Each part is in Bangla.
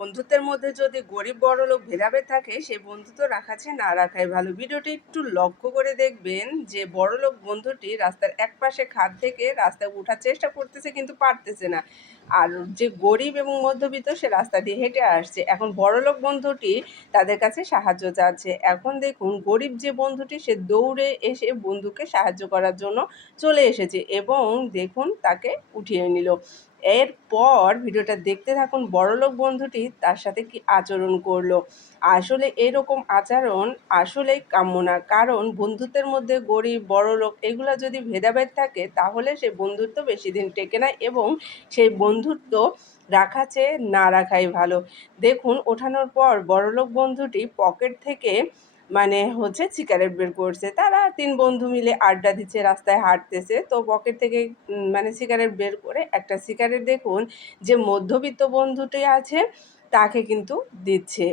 বন্ধুত্বের মধ্যে যদি গরিব বড় লোক ভেদাভেদ থাকে সেই বন্ধুত্ব রাখা চেয়ে না রাখাই ভালো। ভিডিওটি একটু লক্ষ্য করে দেখবেন যে বড় লোক বন্ধুটি রাস্তার এক পাশে খাদ থেকে রাস্তায় ওঠার চেষ্টা করতেছে কিন্তু পারতেছে না। আর যে গরিব এবং মধ্যবিত্ত, সে রাস্তা দিয়ে হেঁটে আসছে। এখন বড় লোক বন্ধুটি তাদের কাছে সাহায্য চাচ্ছে। এখন দেখুন, গরিব যে বন্ধুটি, সে দৌড়ে এসে বন্ধুকে সাহায্য করার জন্য চলে এসেছে এবং দেখুন, তাকে উঠিয়ে নিল। এরপর ভিডিওটা দেখতে থাকুন বড়লোক বন্ধুটি তার সাথে কি আচরণ করল। আসলে এরকম আচরণ আসলেই কাম্য না। কারণ বন্ধুত্বের মধ্যে গরিব, বড়লোক এগুলো যদি ভেদাভেদ থাকে, তাহলে সেই বন্ধুত্ব বেশি দিন টেকে না এবং সেই বন্ধুত্ব রাখা চেয়ে না রাখাই ভালো। দেখুন, ওঠানোর পর বড়লোক বন্ধুটি পকেট থেকে মানে হচ্ছে সিগারেট বের করছে। তারা তিন বন্ধু মিলে আড্ডা দিচ্ছে, রাস্তায় হাঁটতেছে। তো পকেট থেকে মানে সিগারেট বের করে একটা সিগারেট দেখুন যে মধ্যবিত্ত বন্ধুটি আছে, তাকে কিন্তু দিচ্ছে।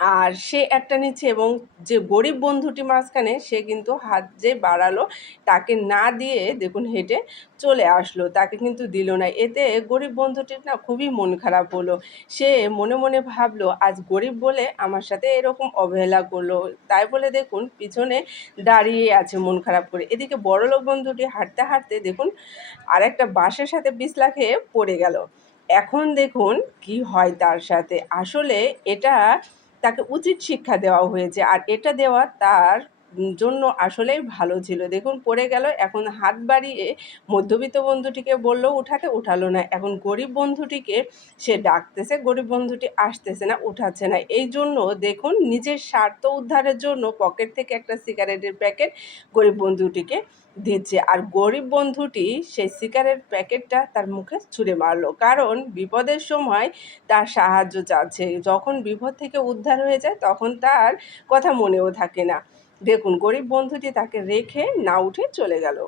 আর সে একটা নিচ্ছে এবং যে গরিব বন্ধুটি মাঝখানে, সে কিন্তু হাত যে বাড়ালো, তাকে না দিয়ে দেখুন হেঁটে চলে আসলো, তাকে কিন্তু দিল না। এতে গরিব বন্ধুটির না খুবই মন খারাপ হলো। সে মনে মনে ভাবলো, আজ গরিব বলে আমার সাথে এরকম অবহেলা করল। তাই বলে দেখুন পিছনে দাঁড়িয়ে আছে মন খারাপ করে। এদিকে বড়লোক বন্ধুটি হাঁটতে হাঁটতে দেখুন আর একটা বাসের সাথে পিছলা খেয়ে পড়ে গেল। এখন দেখুন কি হয় তার সাথে। আসলে এটা তাকে উচিত শিক্ষা দেওয়া হয়েছে। আর এটা দেওয়া তার জন্য আসলেই ভালো ছিল। দেখুন, পড়ে গেল, এখন হাত বাড়িয়ে মধ্যবিত্ত বন্ধুটিকে বলল, উঠাতে উঠালো না। এখন গরিব বন্ধুটিকে সে ডাকতেছে, গরিব বন্ধুটি আসতেছে না, উঠাচ্ছে না। এই জন্য দেখুন, নিজের স্বার্থ উদ্ধারের জন্য পকেট থেকে একটা সিগারেটের প্যাকেট গরিব বন্ধুটিকে দিচ্ছে। আর গরিব বন্ধুটি সেই সিগারেট প্যাকেটটা তার মুখে ছুঁড়ে মারলো। কারণ বিপদের সময় তার সাহায্য চাচ্ছে। যখন বিপদ থেকে উদ্ধার হয়ে যায়, তখন তার কথা মনেও থাকে না। দেখুন গরিব বন্ধুটি তাকে রেখে না উঠে চলে গেল।